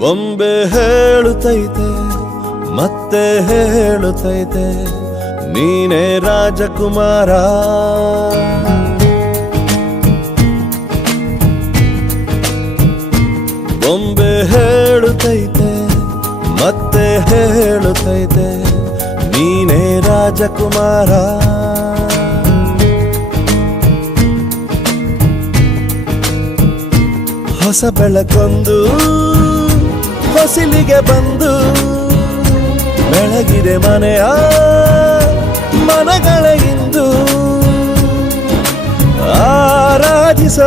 ಬೊಂಬೆ ಹೇಳುತ್ತೈತೆ ಮತ್ತೆ ಹೇಳುತ್ತೈತೆ ನೀನೇ ರಾಜಕುಮಾರ. ಬೊಂಬೆ ಹೇಳುತ್ತೈತೆ ಮತ್ತೆ ಹೇಳುತ್ತೈತೆ ನೀನೇ ರಾಜಕುಮಾರ. ಹೊಸ ಬೆಳಕೊಂದು ಹೊಸಿಲಿಗೆ ಬಂದು ಬೆಳಗಿದೆ ಮನೆಯ ಮನಗಳ ಇಂದು. ಆರಾಜಿಸೋ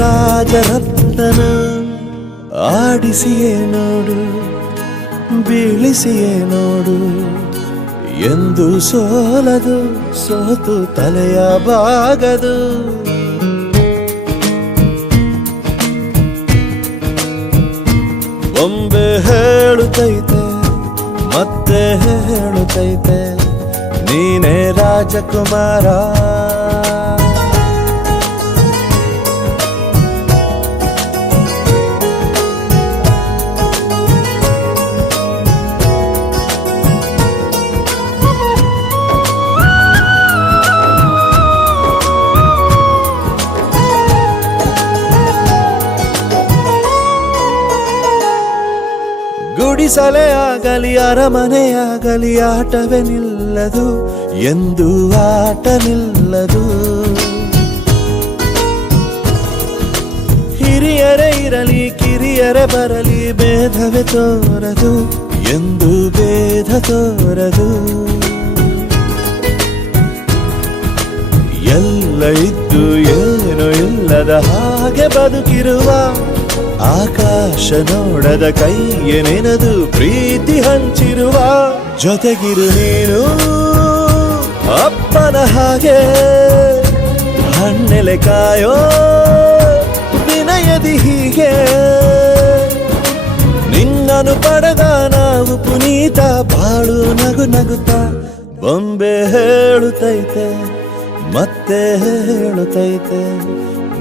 ರಾಜರತ್ನನ ಆಡಿಸಿಯೇ ನೋಡು ಬೀಳಿಸಿಯೇ ನೋಡು ಎಂದು ಸೋಲದು ಸೋತು ತಲೆಯ ಬಾಗದು. ಬೊಂಬೆ ಹೇಳುತ್ತೈತೆ ಮತ್ತೆ ಹೇಳುತ್ತೈತೆ ನೀನೇ ರಾಜಕುಮಾರ. ಗುಡಿಸಲೇ ಆಗಲಿ ಅರಮನೆಯಾಗಲಿ ಆಟವೇ ನಿಲ್ಲದು ಎಂದು ಆಟ ನಿಲ್ಲದು. ಹಿರಿಯರೇ ಇರಲಿ ಕಿರಿಯರೇ ಬರಲಿ ಭೇದವೇ ತೋರದು ಎಂದು ಭೇದ ತೋರದು. ಎಲ್ಲ ಇದ್ದು ಏನೋ ಇಲ್ಲದ ಹಾಗೆ ಬದುಕಿರುವ ಆಕಾಶ ನೋಡದ ಕೈಯೇ ನೆನೆದು ಪ್ರೀತಿ ಹಂಚಿರುವ. ಜೊತೆಗಿರು ನೀನು ಅಪ್ಪನ ಹಾಗೆ ಹಣ್ಣೆಲೆ ಕಾಯೋ ವಿನಯದಿ ಹೀಗೆ. ನಿನ್ನನ್ನು ಪಡೆದ ನಾವು ಪುನೀತ ಬಾಳು ನಗು ನಗುತ್ತಾ. ಬೊಂಬೆ ಹೇಳುತ್ತೈತೆ ಮತ್ತೆ ಹೇಳುತ್ತೈತೆ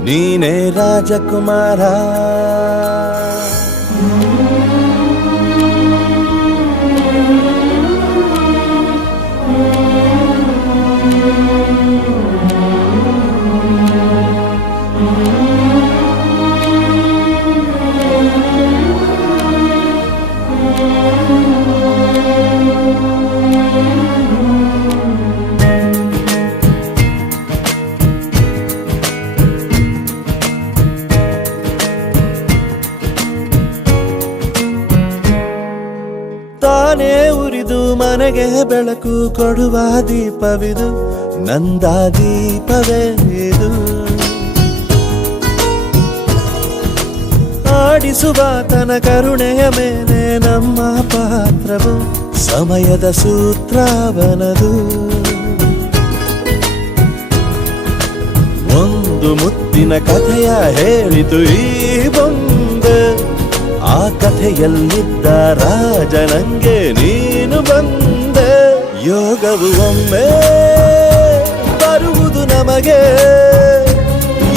ನೀನೇ ರಾಜಕುಮಾರ. ತಾನೇ ಉರಿದು ಮನೆಗೆ ಬೆಳಕು ಕೊಡುವ ದೀಪವಿದು ನಂದ ದೀಪವೇ ಇದು. ಆಡಿಸುವ ತನ ಕರುಣೆಯ ಮೇಲೆ ನಮ್ಮ ಪಾತ್ರವು ಸಮಯದ ಸೂತ್ರವನದು. ಒಂದು ಮುತ್ತಿನ ಕಥೆಯ ಹೇಳಿತು ಈ ಬೊಂಬೆ. ಆ ಕಥೆಯಲ್ಲಿದ್ದ ರಾಜ ನಂಗೆ ನೀನು ಬಂದೆ. ಯೋಗವು ಒಮ್ಮೆ ಬರುವುದು ನಮಗೆ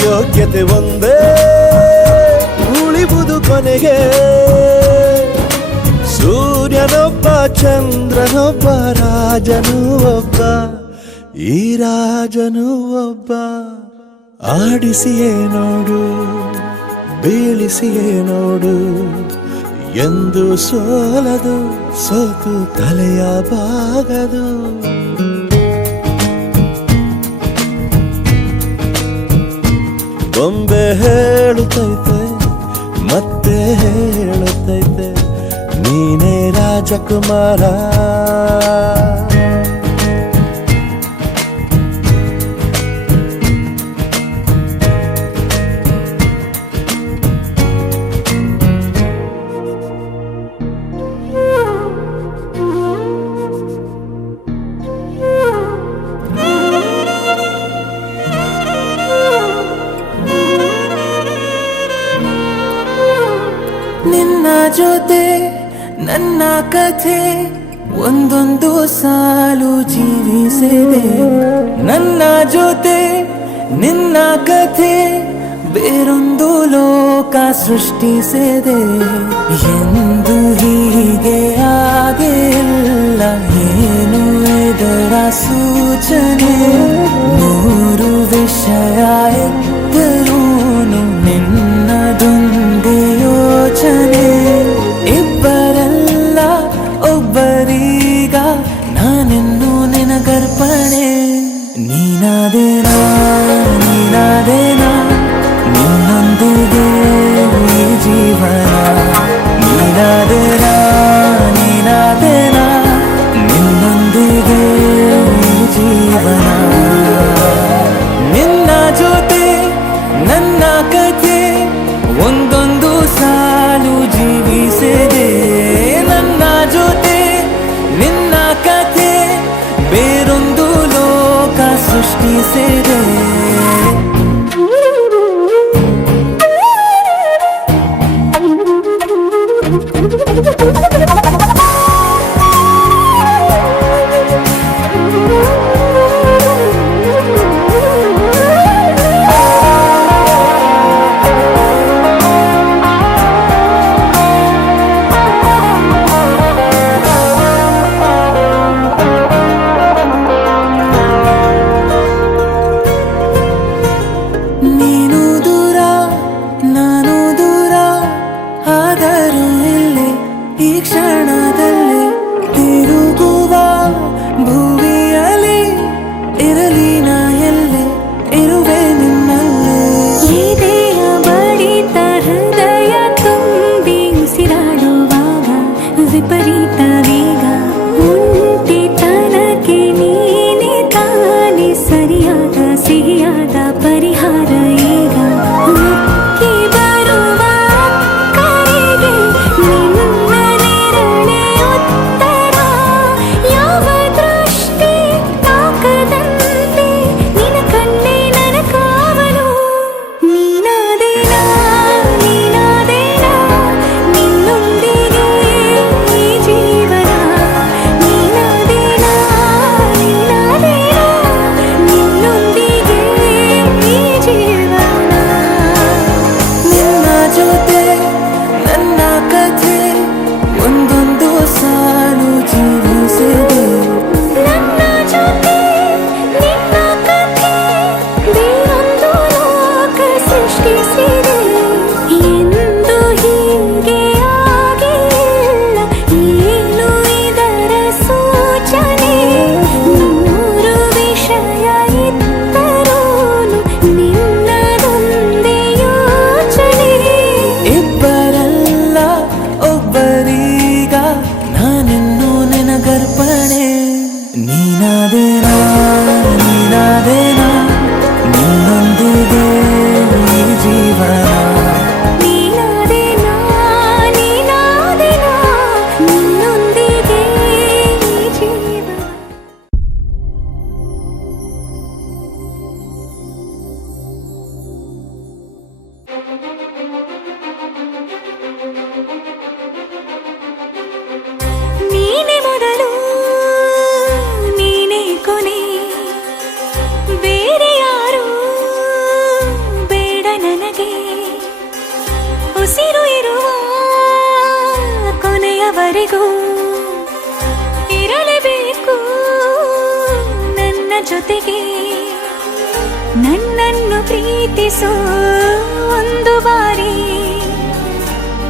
ಯೋಗ್ಯತೆ ಒಂದೇ ಉಳಿವುದು ಕೊನೆಗೆ. ಸೂರ್ಯನೊಬ್ಬ ಚಂದ್ರನೊಬ್ಬ ರಾಜನು ಒಬ್ಬ ಈ ರಾಜನು ಒಬ್ಬ. ಆಡಿಸಿಯೇ ನೋಡು ಬೀಳಿಸಿಯೇ ನೋಡು ಎಂದು ಸೋಲದು ಸೋತು ತಲೆಯ ಬಾಗದು. ಬೊಂಬೆ ಹೇಳುತ್ತೈತೆ ಮತ್ತೆ ಹೇಳುತ್ತೈತೆ ನೀನೇ ರಾಜಕುಮಾರ. ನಿನ್ನ ಜೊತೆ ನನ್ನ ಕಥೆ ಒಂದೊಂದು ಸಾಲು ಜೀವಿಸಿದೆ. ನನ್ನ ಜೊತೆ ನಿನ್ನ ಕಥೆ ಬೇರೊಂದು ಲೋಕ ಸೃಷ್ಟಿಸಿದೆ ಎಂದು ಹೀಗೆ ಆಗಿಲ್ಲ ಏನು ಇದರ ಸೂಚನೆ ನೂರು ವಿಷಯ ಇದ್ದರೂನು ನಿನ್ನದೊಂದೇ ಯೋಚನೆ ಇಬ್ಬರಲ್ಲ ಒಬ್ಬರೀಗ ನಾನಿನ್ನು ನಿನಗರ್ಪಣೆ ನೀನಾದೇನಾ ನೀನಾದೇನಾ ನಿನ್ನೊಂದಿಗೆ ಈ ಜೀವನ ನೀನಾದೇನಾ ನೀನಾದೇನಾ ನಿನ್ನೊಂದಿಗೆ ಈ ಜೀವನ ನಿನ್ನ ಜೊತೆ ನನ್ನ ಕಥೆ ಒಂದೊಂದು ಸಾಲು ಜೀವಿಸಿದೆ ನನ್ನ ಜೊತೆ ನಿನ್ನ ಕಥೆ ಬೇರೊಂದು ಲೋಕ ಸೃಷ್ಟಿಸಿದೆ ನೀನು ದೂರ ನಾನು ದೂರ ಆದರೂ ಇಲ್ಲಿ ಈ ಕ್ಷಣದಲ್ಲಿ ತಿರುಗುವ ಭುವಿಯಲ್ಲಿ ಇರಲಿ ನಾ ಎಲ್ಲೆ ಇರುವೆ ನಿನ್ನಲ್ಲಿ ಎದೆಯ ಬಡಿತ ಹೃದಯ ತುಂಬಿ ಉಸಿರಾಡುವಾಗ ವಿಪರೀತ ವೇಗ ಒಂಟಿತನಕ್ಕೆ ನೀನೆ ತಾನೆ ಸರಿಯಾದ ಸಿಹಿಯಾದ ಪರಿಹಾರ ಈಗ ಉಕ್ಕಿ ಬರುವ ಕರೆಗೆ ನಿನ್ನ ನೆರಳೆ ಉತ್ತರ ಯಾವ ದೃಷ್ಟಿ ತಾಕದಂತೆ ನಿನ ಕಣ್ಣೆ ನನ್ನ ಕಾವಲು ನೀನಾದೇನಾ ನೀನಾದೇನಾ ನಿನ್ನೊಂದಿಗೆ ಈ ಜೀವನ ನೀನಾದೇನಾ ನೀನಾದೇನಾ ನಿನ್ನೊಂದಿಗೆ ಈ ಜೀವನ ನಿನ್ನ ಜೊತೆ ನನ್ನ ಕಥೆ ಒಂದೊಂದು ಸಾಲು ಜೀವಿಸಿದೆ ನನ್ನ ಜೊತೆ ನಿನ್ನ ಕಥೆ ಬೇರೊಂದು ಲೋಕ ಸೃಷ್ಟಿಸಿದೆ ಎಂದು ಹೀಗೆ ಆಗಿಲ್ಲ ಏನು ಇದರ ಸೂಚನೆ ನೂರು ವಿಷಯ ಇದ್ದರೂನು ನಿನ್ನದೊಂದೇ ಯೋಚನೆ ಇಬ್ಬರಲ್ಲ ಒಬ್ಬರೀಗ ನಾನಿನ್ನು ನಿನಗರ್ಪಣೆ ನೀನಾದೇನಾ ನೀನಾದೇನಾ ನಿನ್ನೊಂದಿಗೆ ಈ ಜೀವನ ನೀನಾದೇನಾ ನೀನಾದೇನಾ ನಿನ್ನೊಂದಿಗೆ ಈ ಜೀವನ ನೀನೆ ಮೊದಲು ನೀನೆ ಕೊನೆ ಬೇರೆ ಯಾರು ಬೇಡ ನನಗೆ ಉಸಿರು ಇರುವ ಕೊನೆಯವರೆಗೂ ಇರಲೇಬೇಕು ನನ್ನ ಜೊತೆಗೆ ನನ್ನನ್ನು ಪ್ರೀತಿಸೋ ಒಂದು ಬಾರಿ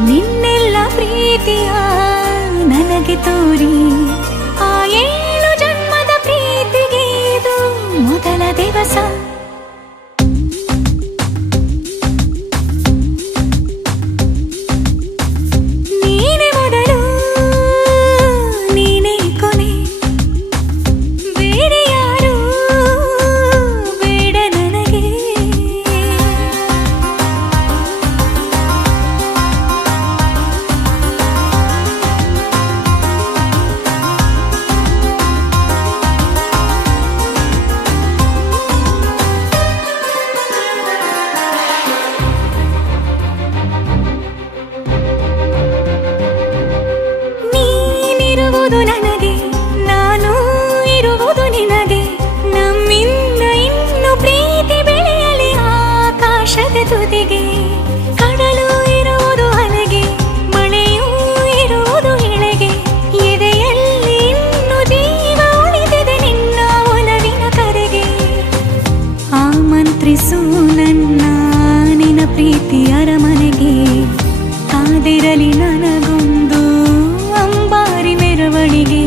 ನಿನ್ನೆಲ್ಲ ಪ್ರೀತಿಯ ನನಗೆ ತೋರಿ ಆ 7 ಜನ್ಮದ ಪ್ರೀತಿಗೆ ಇದು ಮೊದಲ ದಿವಸ ನೀನೆ ಮೊದಲು ನೀನೆ ಕೊನೆ ಬೇರೆ ಯಾರು ಬೇಡ ನನಗೆ ನಿಯಂತ್ರಿಸು ನನ್ನ ನಿನ್ನ ಪ್ರೀತಿ ಅರಮನೆಗೆ ಕಾದಿರಲಿ ನನಗೊಂದು ಅಂಬಾರಿ ಮೆರವಣಿಗೆ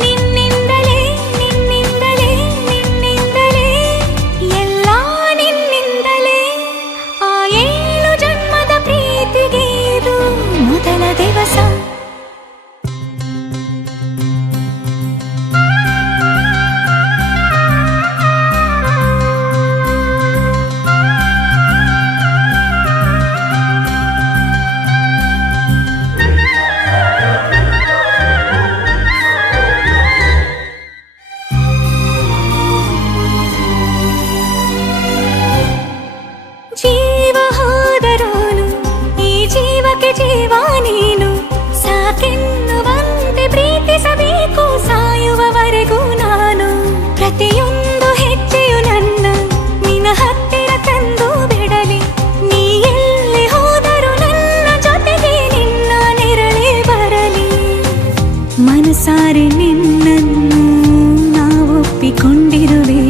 ನಿನ್ನಿಂದಲೇ ನಿನ್ನಿಂದಲೇ ನಿನ್ನಿಂದಲೇ ಎಲ್ಲ ನಿನ್ನಿಂದಲೇ ಆ 7 ಜನ್ಮದ ಪ್ರೀತಿಗೆ ಇದು ಮೊದಲ ದಿವಸ ಜೀವ ಹೋದರೋನು ಈ ಜೀವಕ್ಕೆ ಜೀವ ನೀನು ಸಾಕೆನ್ನುವಂತೆ ಪ್ರೀತಿಸಬೇಕು ಸಾಯುವವರೆಗೂ ನಾನು ಪ್ರತಿಯೊಂದು ಹೆಜ್ಜೆಯು ನನ್ನ ನಿನ್ನ ಹತ್ತಿರ ತಂದು ಬಿಡಲಿ ನೀ ಎಲ್ಲಿ ಹೋದರೂ ನನ್ನ ಜೊತೆಗೆ ನಿನ್ನ ನೆರಳೇ ಬರಲಿ ಮನಸಾರೆ ನಿನ್ನನ್ನು ನಾವೊಪ್ಪಿಕೊಂಡಿರುವೆ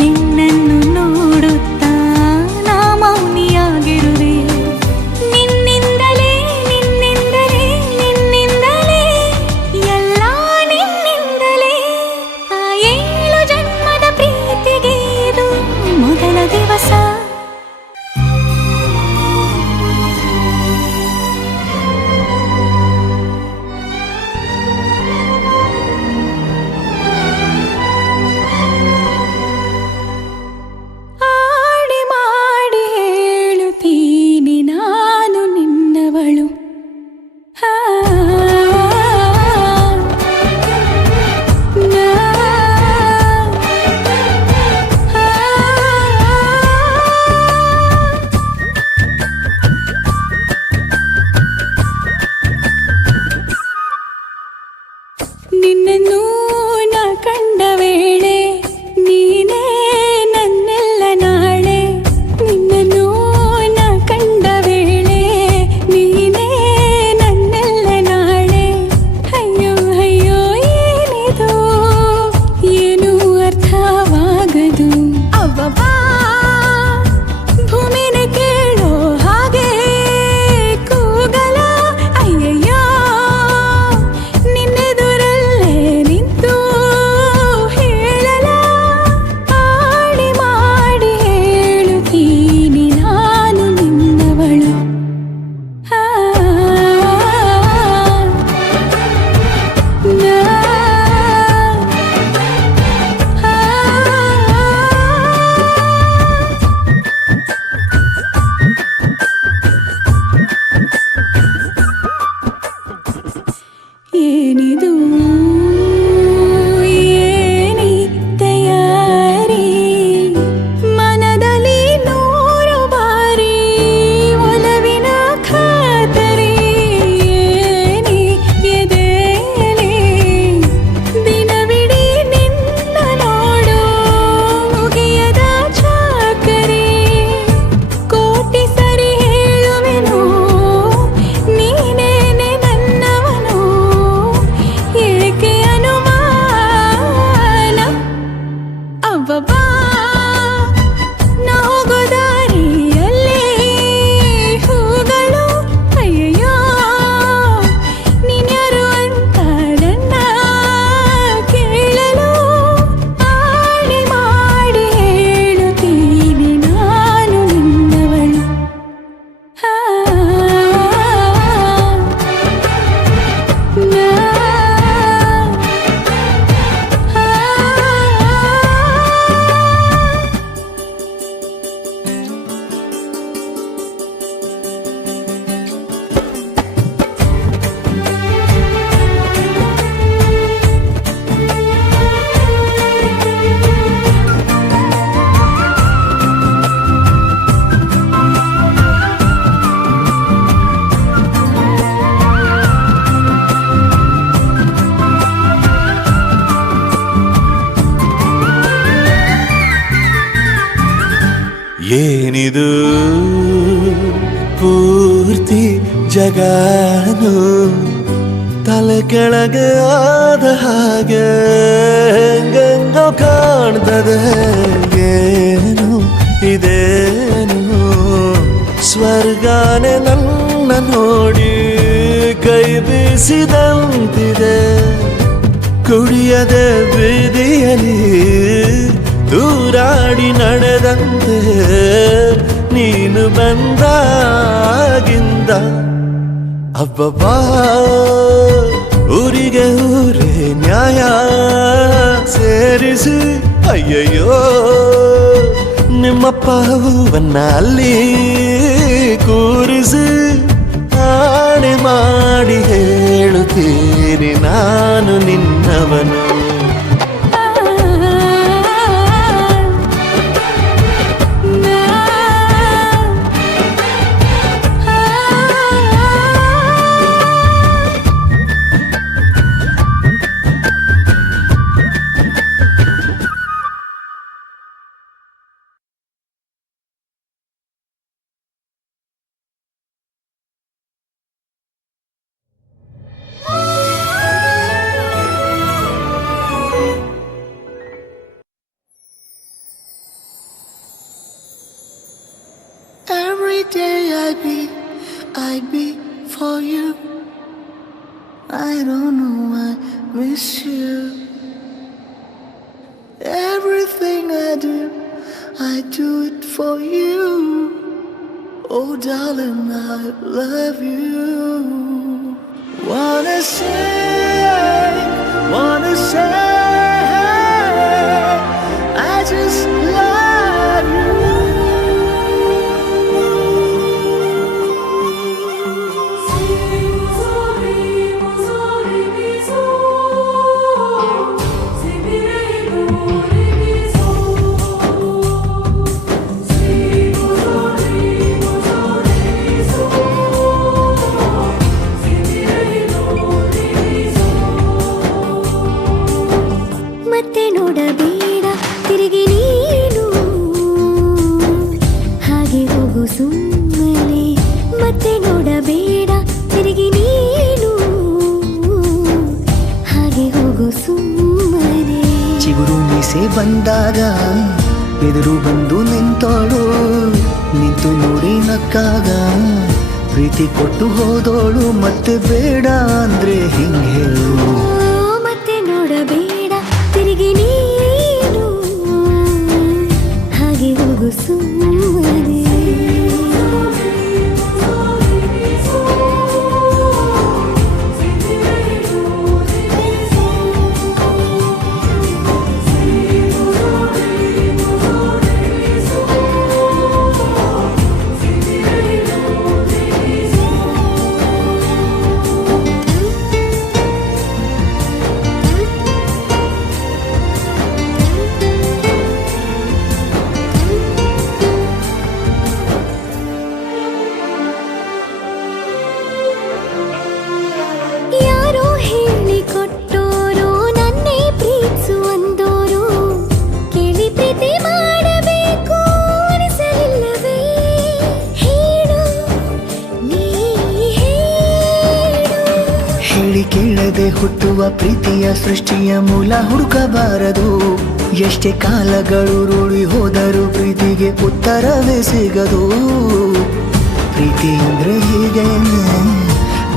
ನಿನ್ನನ್ನು ನೋಡುತ್ತಾ ನಾ ಮೌನಿಯಾಗಿರುವೆ ನಿನ್ನಿಂದಲೇ ನಿನ್ನಿಂದಲೇ ನಿನ್ನಿಂದಲೇ ಎಲ್ಲ ನಿನ್ನಿಂದಲೇ ಆ 7 ಜನ್ಮದ ಪ್ರೀತಿಗೆ ಇದು ಮೊದಲ ದಿವಸ ಆಡಿ ಮಾಡಿ ಹೇಳುತ್ತೀನಿ ನಾನು ನಿನ್ನವಳು ಆ, ನಾ, ಆ, ನಿನ್ನನ್ನು ನಾ ಕಂಡ ವೇಳೆ ನೀನೇ ನನ್ನೆಲ್ಲ ನಾಳೆ ನಿನ್ನನ್ನು ನಾ ಕಂಡ ವೇಳೆ ನೀನೇ ನನ್ನೆಲ್ಲ ನಾಳೆ ಅಯ್ಯೋ ಅಯ್ಯೋ ಏನಿದು ಏನು ಅರ್ಥವಾಗದು ಅವ್ವವ್ವಾ ಭೂಮಿನ ಕೇಳೋ ಹಾಗೆ ಕೂಗಲ ಅಯ್ಯಯ್ಯೋ ನಿನ್ನೆದುರಲ್ಲೇ ನಿಂತು ಹೇಳಲ ಆಡಿ ಮಾಡಿ ಹೇಳುತ್ತೀನಿ ನಾನು ನಿನ್ನವಳು ಆ, ನಾ, ಆ, ಏನಿದು ಏನಿ ತಯಾರಿ ಮನದಲ್ಲಿ 100 ಬಾರಿ ಒಲವಿನ ಖಾತರಿ ಏನಿ ಎದೆಯಲ್ಲಿ ದಿನವಿಡೀ ನಿನ್ನ ನೋಡು ಮುಗಿಯದ ಚಾಕರಿ ಕೋಟಿ ಸರಿ ಹೇಳುವೆನು ನೀನೇನೆ ನನ್ನವನು ಏಕೆ ಅನುಮಾನ ಅವ್ವವ್ವಾ ನಾ ಹೋಗೋ ದಾರಿಯಲ್ಲಿ ಹೂಗಳು ಅಯ್ಯಯ್ಯೋ ನೀನ್ಯಾರು ಅಂತ ನನ್ನ ಕೇಳಲು ಆಡಿ ಮಾಡಿ ಹೇಳುತ್ತೀನಿ ನಾನು ನಿನ್ನವಳು ಆ, ನಾ, ಆ, ಏನಿದು ಪೂರ್ತಿ ಜಗಾನು ತಲೆ ಕೆಳಗೆ ಆದ ಹಾಗೆ ಗಂಗೋ ಕಾಣ್ತದೆ ಏನು ಇದೇನು ಸ್ವರ್ಗಾನೆ ನನ್ನ ನೋಡಿ ಕೈ ಬೀಸಿದಂತಿದೆ. ಕುಡಿಯದೆ ಬೀದಿಯಲ್ಲಿ ದೂರಾಡಿ ನಡೆದಂತೆ ನೀನು ಬಂದಾಗಿಂದ ಅಬ್ಬಬ್ಬಾ ಊರಿಗೆ ಊರೇ ನ್ಯಾಯ ಸೇರಿಸಿ ಅಯ್ಯಯ್ಯೋ ನಿಮ್ಮಪ್ಪ ಹೂವನ್ನ ಅಲ್ಲಿ ಕೂರಿಸಿ ಆಣೆ ಮಾಡಿ ಹೇಳುತ್ತೀನಿ ನಾನು ನಿನ್ನವನು. Every day I be for you. I don't know, I miss you. Everything I do it for you. Oh darling, I love you. Wanna say, I just love you. ಮತ್ತೆ ನೋಡಬೇಡ ತಿರುಗಿ ನೀನು ಹಾಗೆ ಹೋಗು ಸುಮ್ಮನೆ. ಮತ್ತೆ ನೋಡಬೇಡ ತಿರುಗಿ ನೀನು ಹಾಗೆ ಹೋಗು ಸುಮ್ಮನೆ. ಚಿಗುರು ಮೀಸೆ ಬಂದಾಗ ಎದುರು ಬಂದು ನಿಂತೋಳು, ನಿಂತು ನೋಡಿ ನಕ್ಕಾಗ ಪ್ರೀತಿ ಕೊಟ್ಟು ಹೋದೋಳು. ಮತ್ತೆ ಬೇಡ ಅಂದ್ರೆ ಹಿಂಗೆ ಹೇಳು. ಮತ್ತೆ ನೋಡಬೇಡ ತಿರುಗಿ ನೀನು ಹಾಗೆ ಹೋಗು ಸುಮ್ಮನೆ. ಯಾರೋ ಹೇಳಿಕೊಟ್ಟೋರು ನನ್ನೇ ಪ್ರೀತಿಸುವಂದೋರು, ಕೇಳಿ ಪ್ರೀತಿ ಮಾಡಬೇಕು ಅನಿಸಲಿಲ್ಲವೇ? ಹೇಳು ನೀ ಹೇಳು. ಹೇಳಿ ಕೇಳದೆ ಹುಟ್ಟುವ ಪ್ರೀತಿಯ ಸೃಷ್ಟಿಯ ಮೂಲ ಹುಡುಕಬಾರದು. ಎಷ್ಟೇ ಕಾಲಗಳು ರೂಢಿ ಹೋದರೂ ಪ್ರೀತಿಗೆ ಉತ್ತರವೇ ಸಿಗದು. ಪ್ರೀತಿ ಅಂದ್ರೆ ಹೀಗೇನೆ,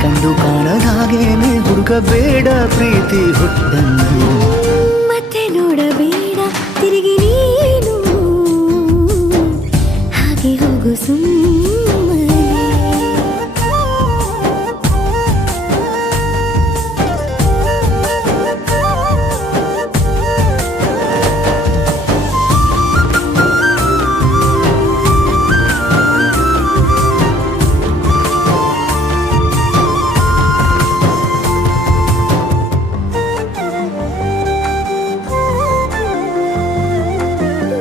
ಕಂಡು ಕಾಣದ ಹಾಗೇನೆ, ಹುಡುಕಬೇಡ ಪ್ರೀತಿ ಹುಟ್ಟಂದು. ಮತ್ತೆ ನೋಡಬೇಡ ತಿರುಗಿ ನೀನು ಹಾಗೆ ಹೋಗು ಸುಮ್ಮನೆ.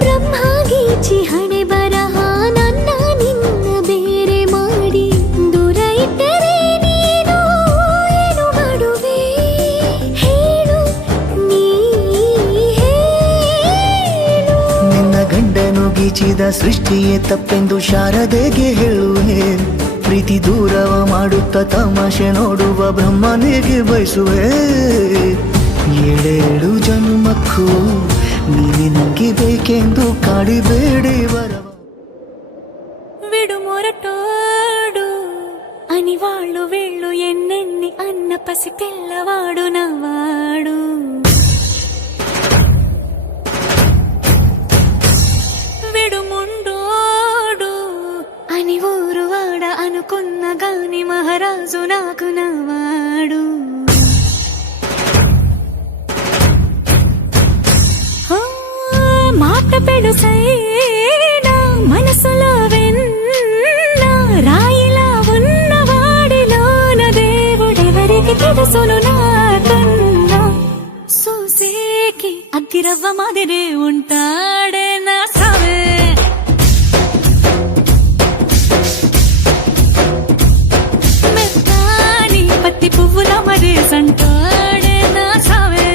ಬ್ರಹ್ಮಾಗೀಚಿ ಹಣೆ ಬರಹ ನನ್ನ ನಿನ್ನ ಬೇರೆ ಮಾಡಿ ದೂರ ಇಟ್ಟರೆ ನೀನು ಏನು ಮಾಡುವೆ? ಹೇಳು ನೀ ಹೇಳು. ನಿನ್ನ ಗಂಡನು ಗೀಚಿದ ಸೃಷ್ಟಿಯೇ ತಪ್ಪೆಂದು ಶಾರದೆಗೆ ಹೇಳುವೆ. ಪ್ರೀತಿ ದೂರವ ಮಾಡುತ್ತ ತಮಾಷೆ ನೋಡುವ ಬ್ರಹ್ಮನಿಗೆ ಬಯಸುವೆ. ಏಳೇಳು ಜನ್ಮಕ್ಕೂ ನೀನೆ ನಂಗೆ ಬೇಕೆಂದು ಕಾಡಿಬೇಡಿ ವರವ. విడు మొరటోడు అని వాళ్ళు వీళ్ళు ఎన్నెన్ని అన్న పసి పిల్లవాడు నవ్వాడు. విడు ముండోడు అని ఊరు వాడ అనుకున్న గాని మహారాజు నాకు నవ్వాడు. మాట పెడుసైనా మనసులో వెన్న రాయిలా ఉన్నవాడిలోన దేవుడెవరికి తెలుసును నాకన్నా. సూసేకి అగ్గిరవ్వ మాదిరి ఉంటాడే నా సావే. మెత్తాని పత్తి పువ్వుల మరి సంటాడే నా సావే.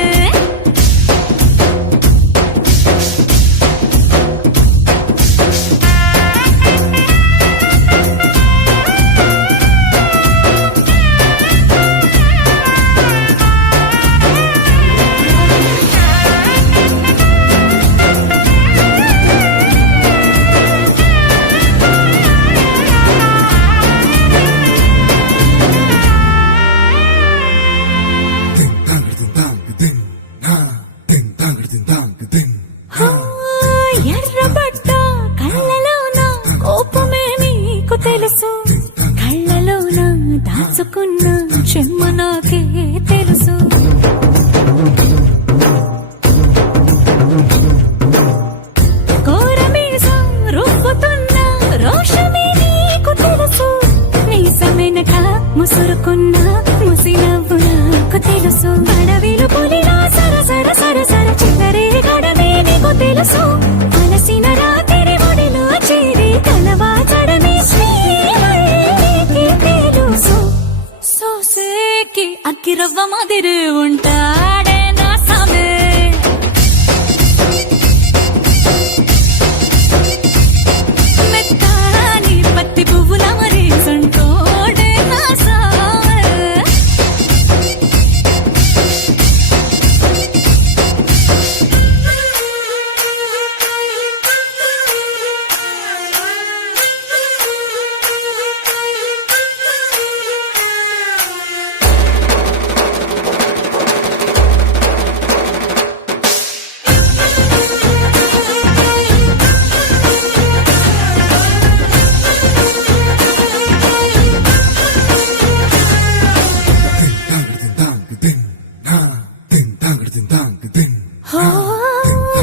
ఎర్రబడ్డ కళ్ళలోన కోపమే మీకు తెలుసు, కళ్ళలోన దాచుకున్న చెమ్మ నాకే తెలుసు. కోరమీసం రుబ్బుతున్న రోషమే నీకు తెలుసు, మీసమెనక ముసురుకున్న ముసినవ్వు నాకు తెలుసు. అడవిలు పులిలా సరసర సరసర చిల్లరే గడమే నీకు తెలుసు, అలసిన రాత్రి ఒడిలో చేరి కలవాచడమే శ్రీవల్లికి తెలుసు. సోసేకి అగ్గిరవ్వ మాదిరి ఉంటాడే నా సామే. మెత్తాని పత్తి పువ్వుల మరి సంటోడే నా సామే.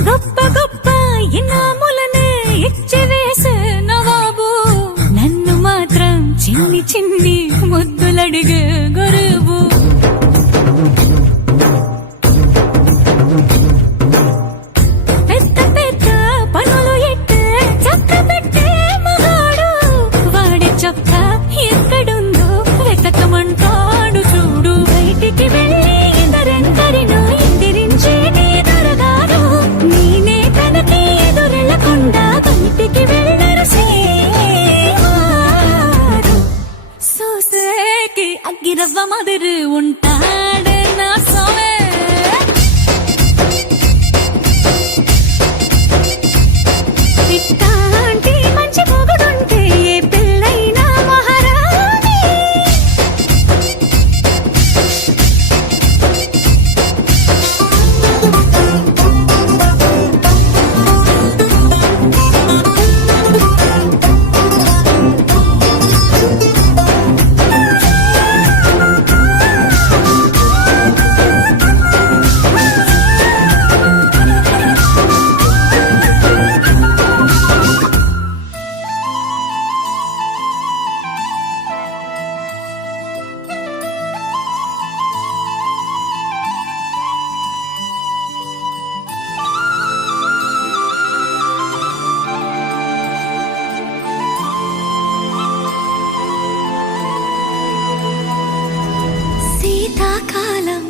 గొప్ప గొప్ప ఇనాములనే ఇచ్చి వేసే నవాబు, నన్ను మాత్రం చిన్ని చిన్ని ముద్దులడిగే గురువు. పెద్ద పెద్ద పనులు ఎట్టే చక్క పెట్టే మగాడు, వాడి చొక్క ఎక్కడుందో వెతకమంటాడు చూడు. బయటికి వెళ్ళి ఇద్దరెందరినో ఎదిరించేటి దొరగారు, నేనే తనకి ఎదురెళ్ళకుండా బయటికి వెళ్ళరు శ్రీవారు. సోసేకి అగ్గిరవ్వ మాదిరి ఉంటాడే నా సామే. ఇట్టాంటి మంచి మొగుడుంటే ఏ పిల్లైనా మహారాణి.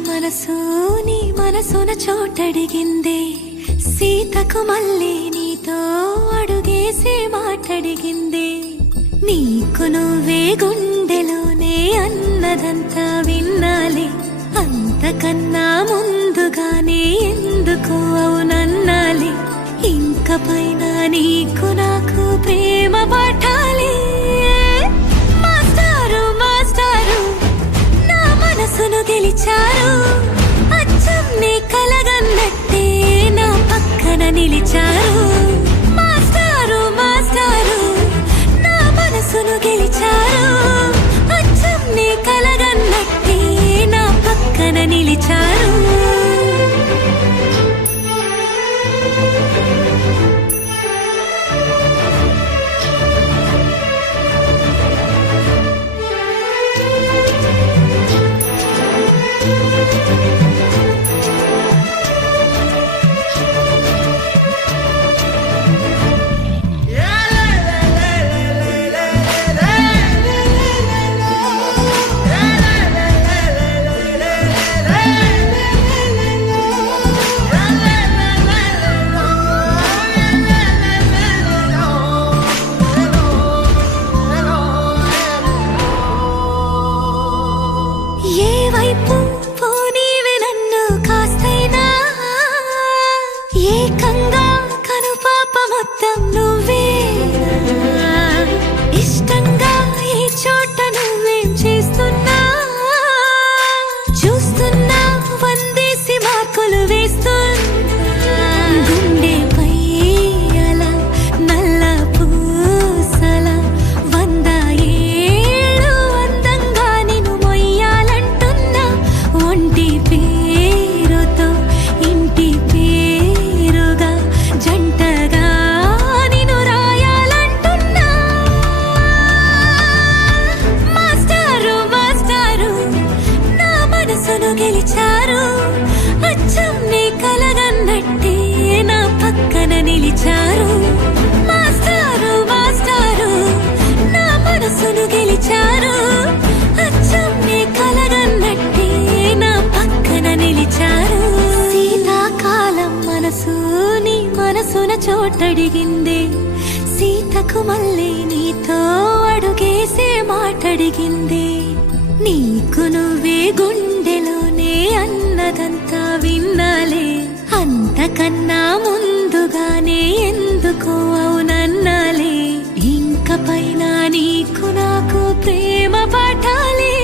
మనసు నీ మనసున చోటడిగిందే, సీతకు మళ్ళీ నీతో అడుగేసే మాటడిగిందే. నీకు నువ్వే గుండెలోనే అన్నదంతా విన్నాలే, అంతకన్నా ముందుగానే ఎందుకు అవునన్నాలే. ఇంక పైన నీకు నాకు ప్రేమ పాఠాలే. గెలిచారు అచ్చం నీ కలగన్నట్టే నా పక్కన నిలిచారు మాస్టారు మాస్టారు నా మనసును గెలిచారు అచ్చం నీ కలగన్నట్టే నా పక్కన నిలిచారు ఏ వైపు పోనీవే నన్ను కాస్తైనా ఏకంగా కనుపాప మొత్తం నువ్వే ఇష్టంగా ఈ చోట నువ్వేం చేస్తున్నా చూస్తున్నా వందేసి మార్కులు వేస్తున్నా గుండెపై అలా నల్ల పూసల 100 ఏళ్ళు అందంగా నిన్ను మొయ్యాలంటున్నా ఒంటి పేరుతో ఇంటి పేరుగా జంటగా నిన్ను రాయాలంటున్నా మాస్టారు మాస్టారు నా మనసును గెలిచారు అచ్చం నీ కలగన్నట్టే నా పక్కన నిలిచారు మాస్టారు మాస్టారు నా మనసును గెలిచారు అచ్చం నీ కలగన్నట్టే నా పక్కన నిలిచారు శీతాకాలం మనసు నీ మనసున చోటడిగిందే సీతకు మళ్ళీ నీతో అడుగేసే మాటడిగిందే నీకు నువ్వే గుండెలోనే అన్నదంతా విన్నాలే అంతకన్నా ముందుగానే ఎందుకో అవునన్నాలే ఇంక పైన నీకు నాకు ప్రేమ పాఠాలే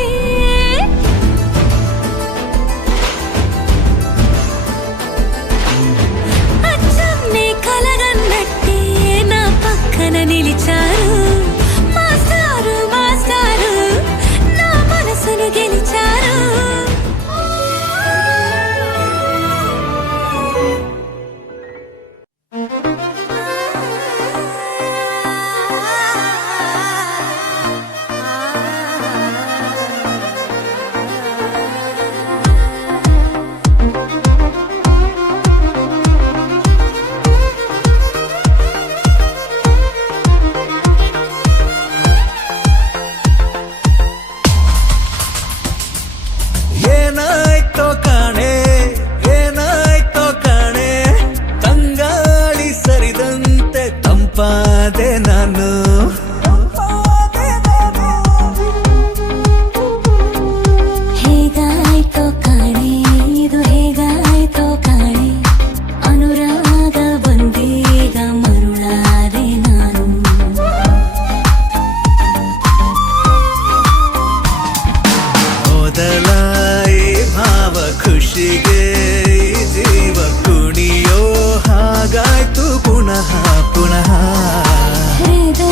అచ్చం నీ కలగన్నట్టే నా పక్కన నిలిచారు మాస్టారు మాస్టారు నా మనసును గెలిచారు ಏನಾಯ್ತೋ ಕಾಣೆ ತಂಗಾಳಿ ಸರಿದಂತೆ ತಂಪಾದೆ ನಾನು ಹೇಗಾಯ್ತೋ ಕಾಣೆ ಇದು ಹೇಗಾಯ್ತೋ ಕಾಣೆ ಅನುರಾಗ ಬಂದೀಗ ಮರುಳಾದೆ ನಾನು ಮೊದಲ ಈ ಭಾವ ಖುಷಿಗೆ ಈ ಜೀವ ಕುಣಿಯೋ ಹಾಗಾಯ್ತು ಪುನಃ ಪುನಃ ಹೃದಯ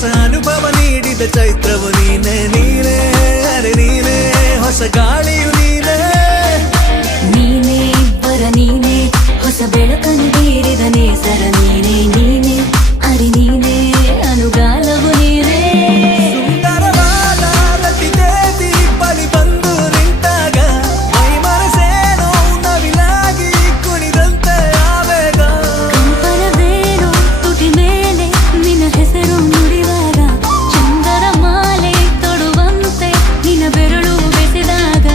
ಹೊಸ ಅನುಭವ ನೀಡಿದ ಚೈತ್ರವು ನೀನೆ ನೀನೇ ಅರೆ ನೀನೇ ಹೊಸ ಗಾಳಿಯು ನೀನೇ ನೀನೇ ಇಬ್ಬರ ನೀನೇ ಹೊಸ ಬೆಳಕನ್ನು ಬೀರಿದ ನೇಸರ ನೀನೇ ನೀನೇ ಅರಿ ನೀನೇ ಅನುಗಾಲವು ನೀನೇ ಸುಂದರವಾದ ರತಿದೇವಿ ಬಳಿ ಬಂದು ನಿಂತಾಗ ಮೈ ಮನಸೇನೋ ನವಿಲಾಗಿ ಕುಣಿದಂತೆ ಆವೇಗ ಕಂಪನವೇನು ತುಟಿ ಮೇಲೆ ನಿನ್ನ ಹೆಸರು ನುಡಿವಾಗ ಚಂದರ ಮಾಲೆ ತೊಡುವಂತೆ ನಿನ್ನ ಬೆರಳು ಬೆಸೆದಾಗ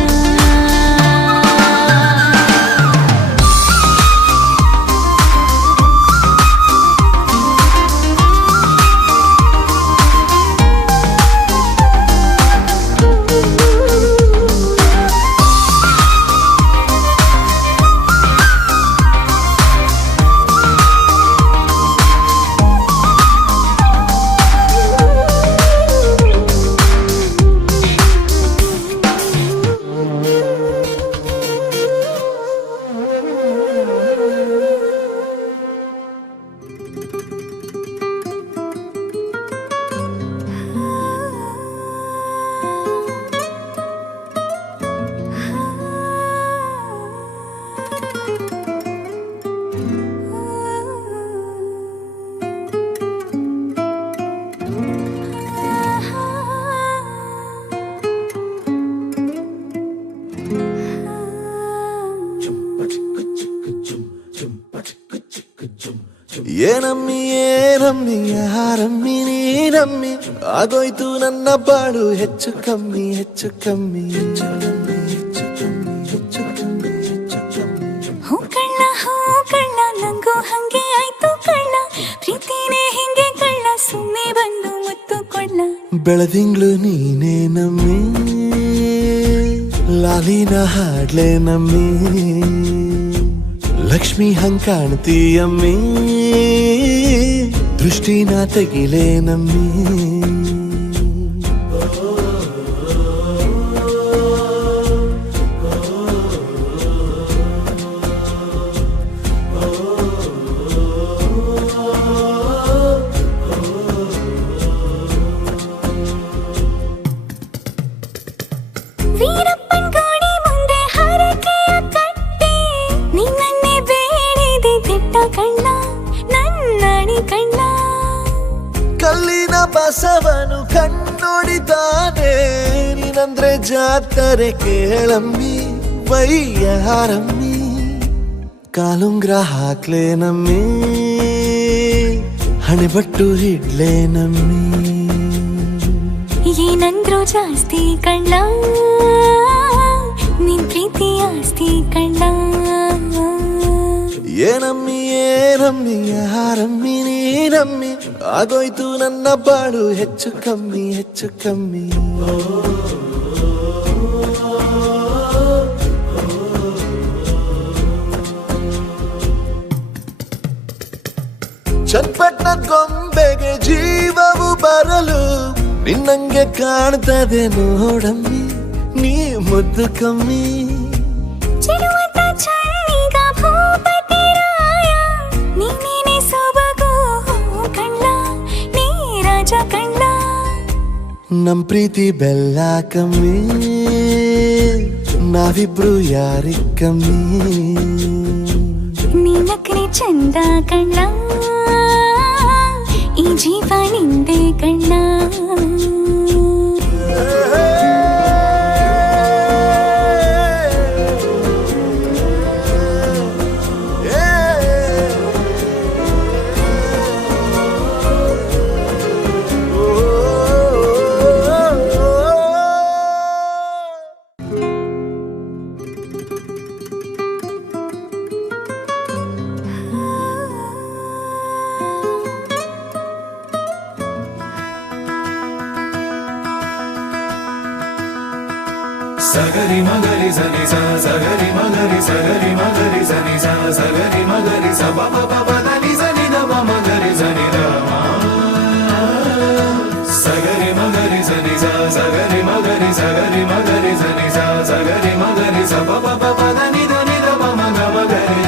ಏನಮ್ಮಿ ಏನಮ್ಮಿ ಯಾರಮ್ಮಿ ನೀನಮ್ಮಿ ಆಗೋಯ್ತು ನನ್ನ ಬಾಳು ಹೆಚ್ಚು ಕಮ್ಮಿ ಹೆಚ್ಚು ಕಮ್ಮಿ ಹೆಚ್ಚು ಕಮ್ಮಿ ಹೆಚ್ಚು ಕಮ್ಮಿ ಹೆಚ್ಚು ಕಮ್ಮಿ ಹೆಚ್ಚು ಕಮ್ಮಿ ಹೂ ಕಳ್ಳ ನಂಗೂ ಹಂಗೆ ಆಯ್ತು ಕಳ್ಳ ಪ್ರೀತಿನೇ ಹಿಂಗೆ ಕಳ್ಳ ಸುಮ್ಮನೆ ಬಂದು ಮುತ್ತು ಕೊಳ್ಳ ಬೆಳದಿಂಗ್ಳು ನೀನೇ ನಮ್ಮಿ ಲಾಲಿನ ಹಾಡ್ಲೆ ನಮ್ಮಿ ಲಕ್ಷ್ಮಿ ಹಂಗ್ ಕಾಣ್ತೀಯಮ್ಮಿ ದೃಷ್ಟಿನ ತೆಗಿಲೆ ನಮ್ಮಿ ವೀರಪ್ಪನ್ ಗೋಡಿ ಮುಂದೆ ಹರಕೆಯ ಕಟ್ಟಿ ನಿನ್ನನ್ನೇ ಬೇಡಿದೆ ದಿಟ್ಟ ಕಣ್ಣ ನನ್ನಣಿ ಕಣ್ಣ ಕಲ್ಲಿನ ಬಸವನು ಕಣ್ಣೊಡಿತಾನೆ ನೀನಂದ್ರೆ ಜಾತರೆ ಕೇಳಮ್ಮಿ ವಯ್ಯಾರಮ್ಮಿ ಕಾಲುಂಗ್ರ ಹಾಕ್ಲೆ ನಮ್ಮಿ ಹಣೆಬಟ್ಟು ಹಿಡ್ಲೆ ನಮ್ಮಿ ಏನಂದ್ರು ಜಾಸ್ತಿ ಕಣ್ಣ ನಿನ್ ಪ್ರೀತಿ ಆಸ್ತಿ ಕಣ್ಣ ಏನಮ್ಮಿ ಏನಮ್ಮಿ ಯಾರಮ್ಮಿ ನೀನಮ್ಮಿ ಆಗೋಯ್ತು ನನ್ನ ಬಾಳು ಹೆಚ್ಚು ಕಮ್ಮಿ ಹೆಚ್ಚು ಕಮ್ಮಿ ಚನ್ನಪಟ್ಟಣ ಗೊಂಬೆಗೆ ಜೀವವು ಬರಲು ನಿನ್ನಂಗೆ ಕಾಣ್ತದೆ ನೋಡಮ್ಮಿ ನೀ ಮುದ್ದು ಕಮ್ಮಿ ಚಿರುವಂತ ಚನ್ನೀಗ ಭೂಪತಿ ರಾಯ ನೀನೇನೆ ಸೊಬಗು ಕಣ್ಣ ನೀ ರಾಜ ಕಣ್ಣ ನಮ್ ಪ್ರೀತಿ ಬೆಲ್ಲ ಕಮ್ಮಿ ನಾವಿಬ್ರು ಯಾರಿ ಕಮ್ಮಿ ನೀನಕ್ರೆ ಚಂದ ಕಣ್ಣ ಈ ಜೀವ ನಿಂದೆ ಕಣ್ಣ ಸಗರಿ ಮಗರಿ ಸನಿ ಸ ಸಗರಿ ಮಗರಿ ಸಗರಿ ಮಗರಿ ಸನಿ ಸ ಸಗರಿ ಮಗರಿ ಸ ಪ ಪ ಪ ಪ ದ ನಿ ಸ ನಿ ದ ಪ ಮಗರಿ ಸ ನಿ ದ ಮ ಸಗರಿ ಮಗರಿ ಸನಿ ಸ ಸಗರಿ ಮಗರಿ ಸಗರಿ ಮಗರಿ ಸನಿ ಸ ಸಗರಿ ಮಗರಿ ಸ ಪ ಪ ಪ ಪ ದ ನಿ ದ ಪ ಮ ಗ ಮಗರಿ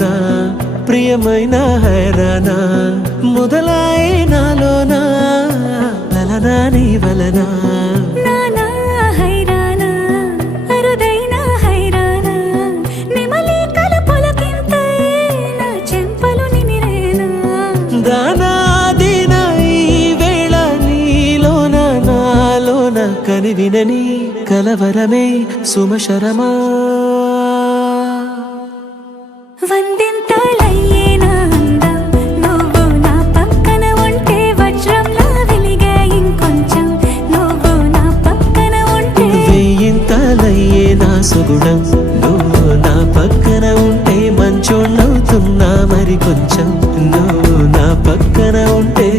వలనా ప్రియమైన హైరానా మొదలాయి నాలోనా లలనా నీ వలనా నానా హైరానా అరుదైన హైరానా నెమలి కలుపులకింతై నా చెంపలు నిమిరేనా దానాదిన ఈ వేళ నీలోన నాలోన కనివినని కలవరమే సుమశరమా వందింతలయ్యే నా అందం నువ్వు నా పక్కన ఉంటే వజ్రంలా వెలిగే ఇంకొంచెం నువ్వు నా పక్కన ఉంటే వేయింతలయ్యే నా సుగుణం నువ్వు నా పక్కన ఉంటే మంచోళ్ళవుతున్నా మరి కొంచెం నువ్వు నా పక్కన ఉంటే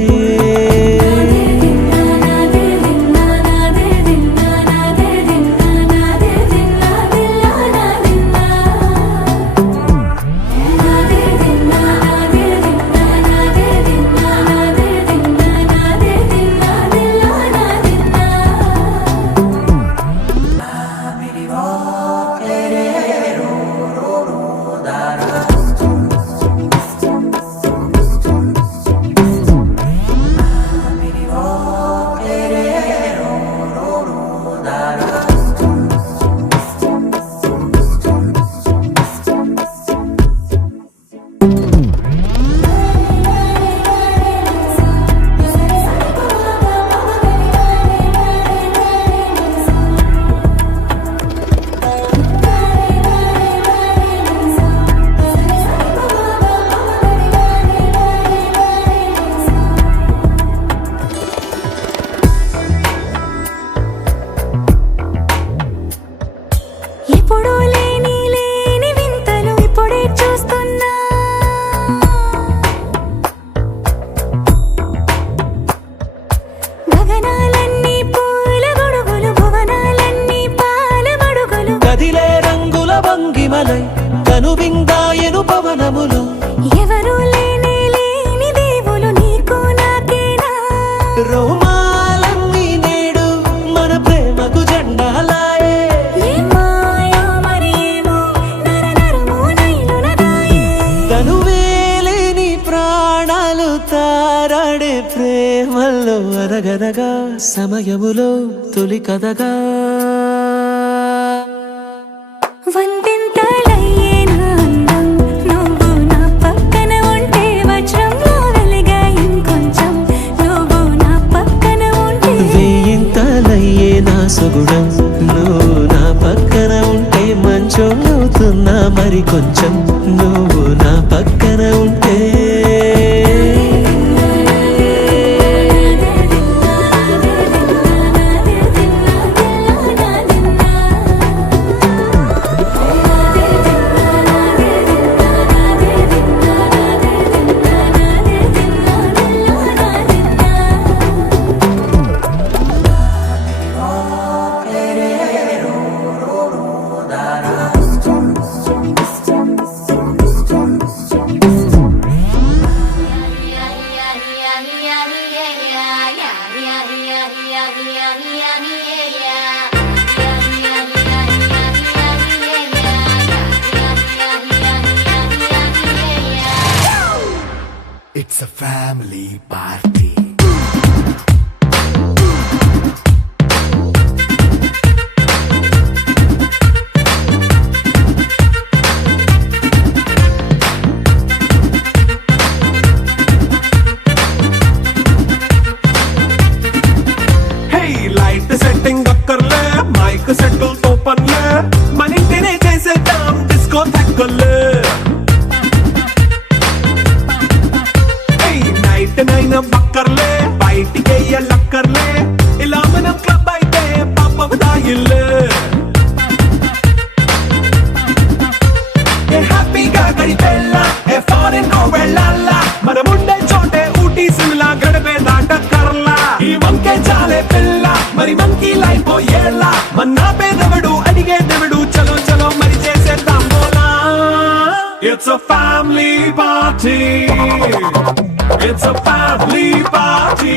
ఎప్పుడూ లేని లేని వింతలు ఇప్పుడే చూస్తున్నా గగనాలన్నీ పూల గొడుగులు భువనాలన్నీ పాల గొడుగులు కదిలే రంగుల భంగిమలై కనువిందాయను పవనములు ఎవరూ లేని లేని దేవులు నీకు నాకేనా రోమాలన్నీ నేడు మన ప్రేమకు జెండాలాయే ఏ మాయో మరి ఏమో నరనరమో నైలునదాయే తనువేలేని ప్రాణాలు తారాడే ప్రేమల్లో అరగరగా సమయములో తొలి కథగా వందింతలయ్యే నా అందం నువ్వు నా పక్కన ఉంటే వజ్రంలా వెలిగే ఇంకొంచెం నువ్వు నా పక్కన ఉంటే వేయింతలయ్యే నా సుగుణం నువ్వు నా పక్కన ఉంటే మంచోళ్ళవుతున్నా మరి కొంచెం నువ్వు నా పక్కన ఉంటే It's a family party. Hey, light setting అక్కర్లే మైక్ సెట్టిల్ తో పనిలే మన ఇంటినే చేసేద్దాం డిస్కో థక్కర్లే నైట్ నైన్ బక్కర్లే బయటికి లక్కర్లే ఇలా మనం క్లబ్ అయితే పాపదాయిల్లే హ్యాపీగా గడిపెళ్ళ ఏ ఫారెన్ నో వెళ్ళాల మనం ఉండే చోటే ఊటీ సిమ్లా గడిపే దాటక్కర్లా ఈ వంకే చాలే పిల్ల మరి మంకీ లైఫ్ ఏళ్ళ మన్నా పేదవడు అడిగే దేవుడు చలో చలో మరి చేసేద్దాం బోలా it's a family party. It's a family party.